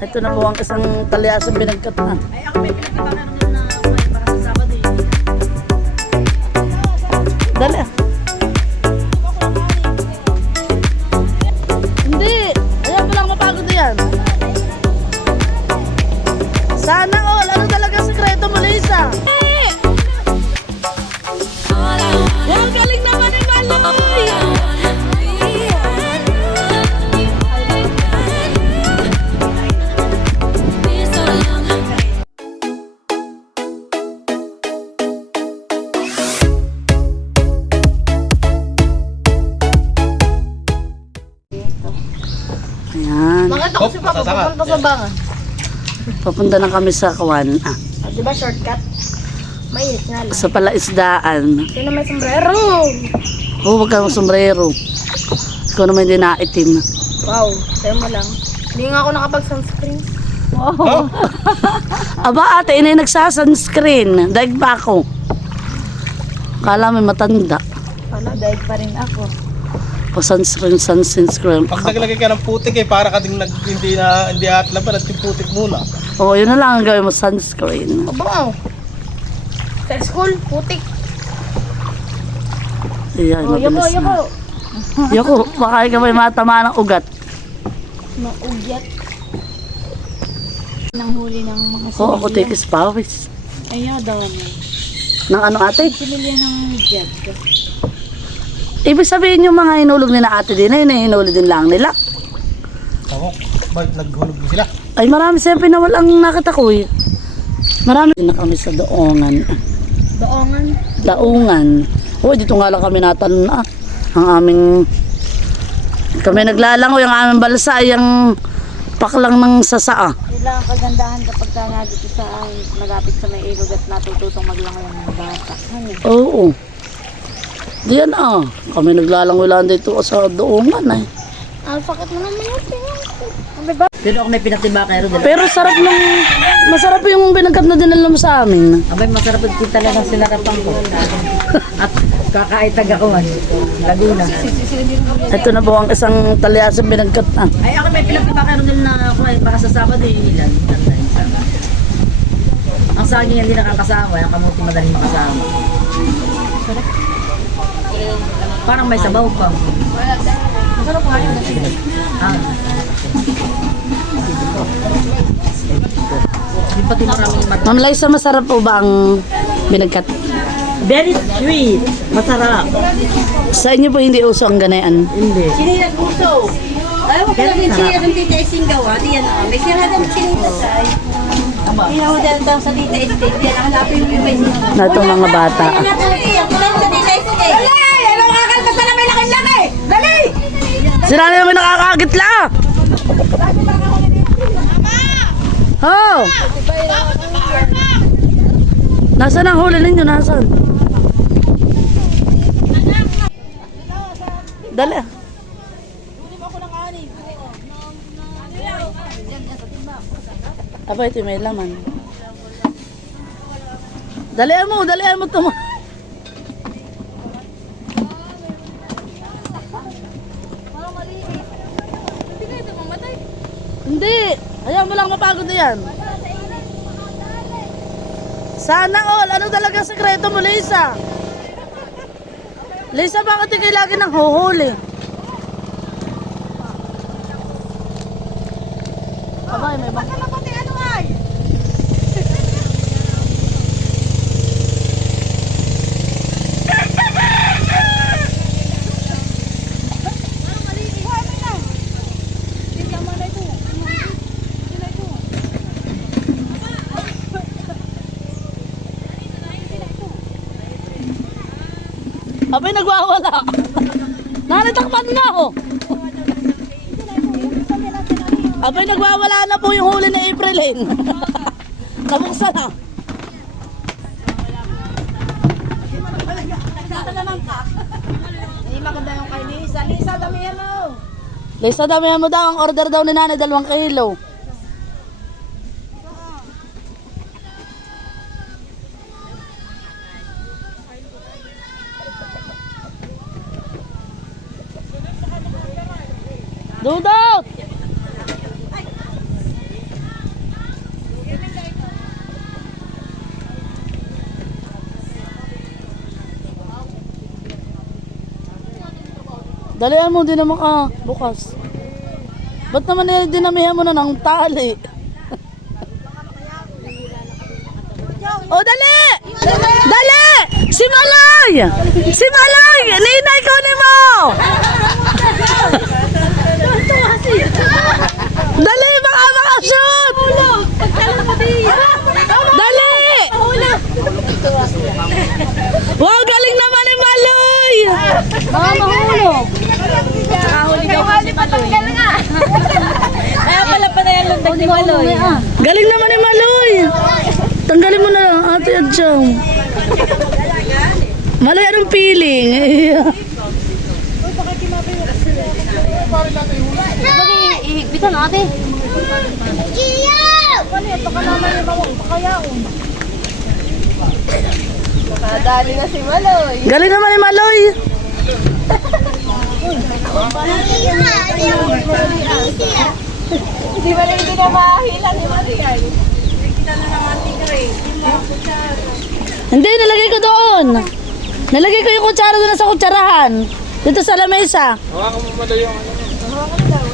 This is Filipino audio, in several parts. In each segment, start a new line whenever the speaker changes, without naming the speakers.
Ito na po ang isang talyasang binagkat na.
Ay, ako may pinagkakaroon ng na para sa Sabado eh.
Dali. ah. Hindi. Ayan, walang mapagod na yan. Sana all. Ano talaga sekreto mo, Lisa? Yan,
Pupunta sa banga.
Papunta na kami sa Kawan. Ah,
Ah, di ba shortcut? Mainit nga lang.
sa palaisdaan.
Sino may sombrero?
Oh, wag kang sombrero. Ikaw naman hindi naitim.
Wow, sayo mo lang. Hindi nga ako nakapag-sunscreen.
Oh. Aba ate, inay nagsasunscreen. Daig pa ako. Kala may matanda.
Ano, dahil pa rin ako.
Pa sunscreen, sunscreen.
Pag naglagay ka ng putik eh, para ka ding nag, hindi na hindi at laban at yung putik muna.
Oo, yun na lang ang gawin mo, sunscreen.
Bangaw. Sa school, putik.
Ayan,
Oh, yako,
mabilis
yako.
na. Yako, baka ikaw may matama ng ugat.
Maugyat. Nang huli ng mga
Oo, ako tikis pawis.
Ayaw daw niya.
Nang ano ate?
Similya ng jet.
Ibig sabihin yung mga hinulog nila ate din, ay hinulog din lang nila.
Ako, bakit naghulog din sila?
Ay marami siyempre na walang nakita ko eh. Marami na kami sa doongan.
Doongan.
Daungan. Oh, dito nga lang kami natanong na. Ang aming kami naglalangoy ang aming balsa ay ang paklang ng sasaa.
Yun lang ang kagandahan kapag ka nga dito sa malapit sa may ilog at natututong maglangoy ng bata. Ano?
Oo. Diyan ah. Kami naglalangoy lang dito sa doongan eh.
Ang sakit mo naman yung ba?
Pero ako may pinatibakero dala.
Pero sarap ng masarap yung binagkat na dinala mo sa amin.
Abay, masarap yung kita lang ang sinarapan ko. At kakaitag ako man. Laguna.
Ito na po ang isang talyasang binagkat na.
Ay, ako may pinatibakero dala na ako ay baka sa Sabado yung ilan. Ang saging hindi nakakasama, yung kamuti madaling makasama. Parang may sabaw pa.
Masarap nga yun.
Ah. Yung pati maraming mat.
Ma'am Liza, masarap po ba ang binagkat?
Very sweet. Masarap.
Sa inyo po hindi uso ang ganayan.
Hindi.
Sinilag puso. Ayaw ko lang yung sinilag ng tita ising gawa. Di yan ah. May sinilag ng sinilag ay. Inaw dahil daw sa tita ising. Yan hanapin mo yung may sinilag.
Na itong mga bata.
Kaya
Sila na naman nakakagitla! Oh! Nasaan ang huli ninyo? Nasaan? Dali. Aba, ito may laman. Dalian mo, dalian mo ito Hindi. Ayan mo lang mapagod na yan. Sana all. Ano talaga sekreto mo, Lisa? Lisa, bakit ikaw lagi nang huhuli? Abay, may bak- Abay, nagwawala. Nanitakpan na ako. Abay, nagwawala na po yung huli na. Nabuksan na.
Hindi maganda yung kay Lisa. Damihan mo.
Lisa, damihan mo daw. Ang order daw ni nanay, dalawang kilo. Dudot! Dalihan mo, din naman ka bukas. Ba't naman eh, dinamihan mo na ng tali? o, oh, dali! Dali! Si Malay! Si Malay! Lina, ikaw ni mo! Dali! Baka makashoot! Dali! Wow, galing naman ni Maloy!
Mga mahulog. Nakahuli daw kasi Maloy. Kaya pala pa na yan lundag ni Maloy.
Galing naman ni Maloy! Tanggalin mo na lang, ate Adjaw. Maloy, anong feeling?
Bakit ihigpitan natin?
Galing naman ni Maloy! Hindi, nilagay ko doon. Nilagay ko yung kutsara doon sa kutsarahan. Dito sa lamesa.
Hawakan mo madali yung ano.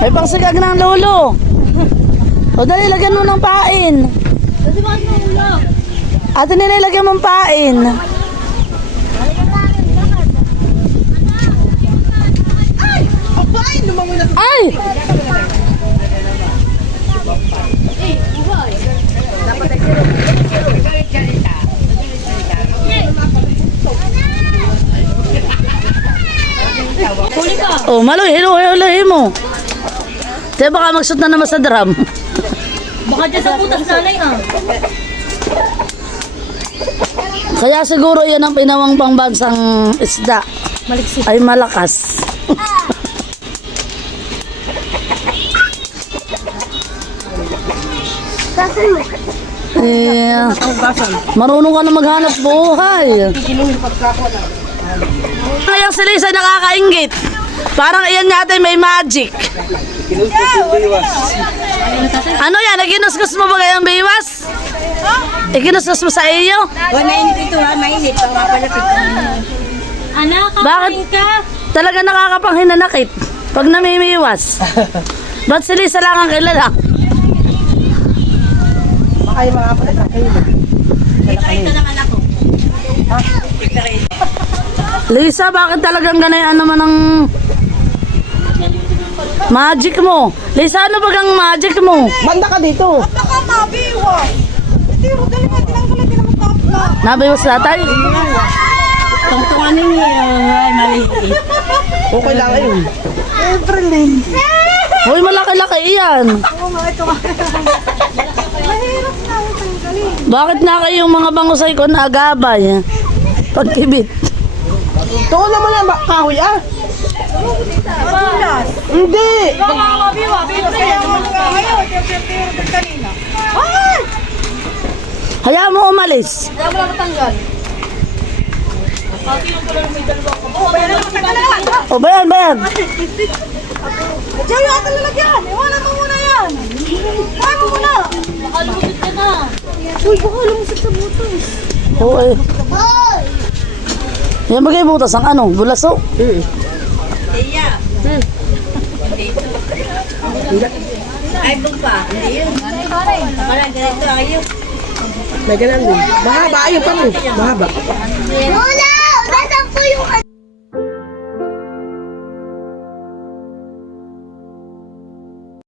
May pangsigag ng lolo. O dali, lagyan mo ng pain. Ate nilagyan mo ng pain. Ay! Oh, maloy, hilo, hilo, mo. Te, baka magshoot na naman sa drum.
Baka dyan sa putas nanay ah.
Kaya siguro yan ang pinawang pangbansang isda.
Maliksik.
Ay malakas. Eh, marunong ka na maghanap buhay. Ngayang si Lisa nakakaingit. Parang iyan yata may magic. Ano yan? Naginuskus mo ba kayang biwas? Ikinuskus mo sa iyo?
Huwag mainit ito ha, mainit. Pangapalapit.
Anak,
Bakit?
ka.
Talaga nakakapanghinanakit pag namimiwas. Ba't si Lisa lang ang kilala?
Ito naman ako.
Lisa, bakit talagang ganayan naman ang magic mo? Lisa, ano bagang magic mo?
Banda ka dito.
Nabiwas natay?
Tungtunganin niya. Ay, maliit.
Okay lang yun.
Uy, malaki-laki iyan. Bakit na kayong mga bangusay ko naagabay? Pagkibit.
Ito naman ba- kahoy ah. Hindi.
Hayaan mo umalis. O, bayan, bayan.
Diyan yung lalagyan. Iwanan mo muna yan. Iwanan mo muna.
Makalumutot ka na.
Uy, baka lumusot sa butos.
Oo eh. Yan bagay butas ang ano, bulaso.
Iya. Ay, bugpa. Ayun. Parang ganito ayun.
May ganun din. Mahaba, ayun pa mo. Mahaba.
Yung